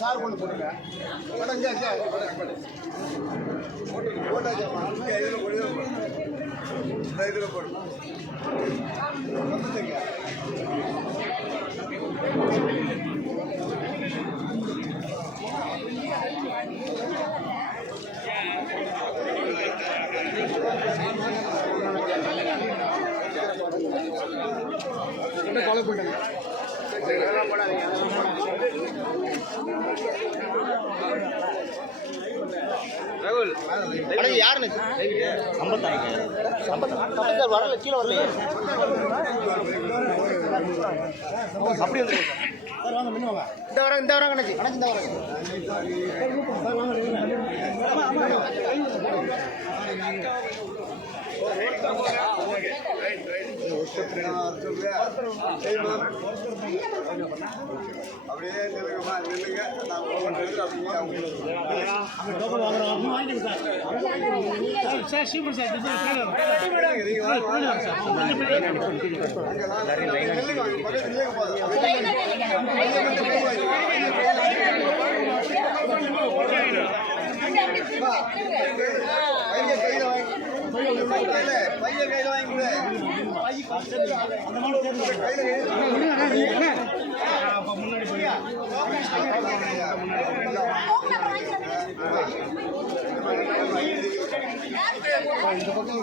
Sir கொண்டு போடுங்க இதில் போடுங்க ஃபாலோ பண்ணுங்க ராகுல் யாருன்னு வரல கீழே வரலையே அப்படி வந்து இந்த வராங்க கணக்கு இந்த வராங்க அப்படியே நில்லுங்கம்மா நில்லுங்க பையன் கையில் வாங்கி இந்த பக்கம்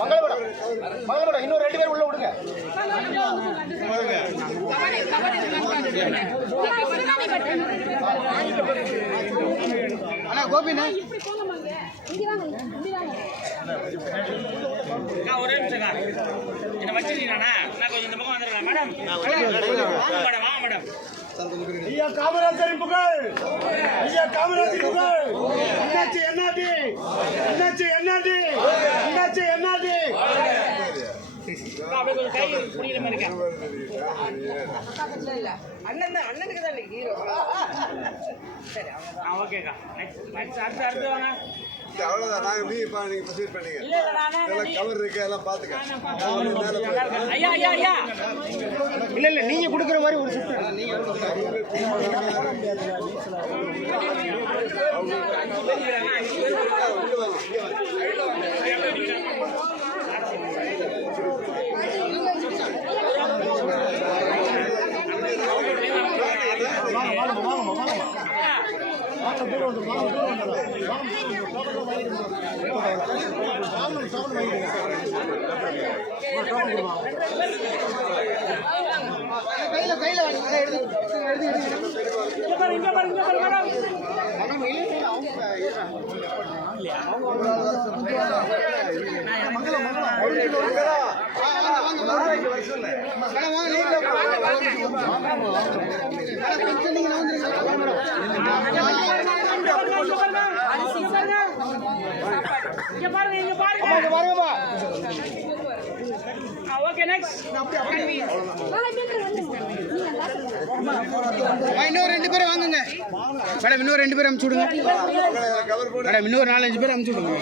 மங்களபுரம் இன்னும் 2 பேர் உள்ள விடுங்க அண்ணா கோபிண்ணா ஒரே நிமிஷம் என்ன வச்சிருக்கீங்கண்ணா நான் கொஞ்சம் இந்த பக்கம் வந்துடுறேன் மேடம் வாங்க மேடம் ஐயா காமராஜரின் புகழ் ஐயா காமராஜரின் புகழ் என்னாச்சு என்னாடி என்னாச்சு என்னாடி என்னாச்சு என்னாடி அண்ணனுக்கு தான் ஹீரோ சரி ஓகேக்கா அடுத்து வாங்க அவ்வளோதான் நாங்கள் மீ இப்போ நீங்கள் ப்ரொசீட் பண்ணீங்க எல்லாம் கவர் இருக்கு எல்லாம் பார்த்துக்க இல்லை நீங்கள் கொடுக்குற மாதிரி ஒரு ஷிஃப்ட் Okay, next. இன்னொரு 2 பேர் வாங்குங்க மேடம் இன்னொரு 2 பேர் அனுப்பிச்சு விடுங்க மேடம் இன்னொரு 4-5 பேர் அனுப்பிச்சு விடுங்க